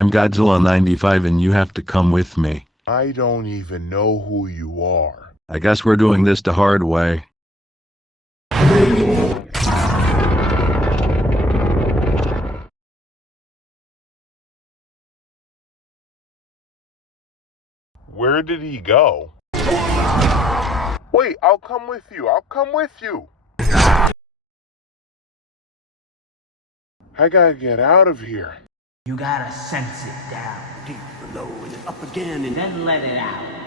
I'm Godzilla 95 and you have to come with me. I don't even know who you are. I guess we're doing this the hard way. Where did he go? Wait, I'll come with you. I'll come with you. I gotta get out of here. You gotta sense it down deep below and then up again and then let it out.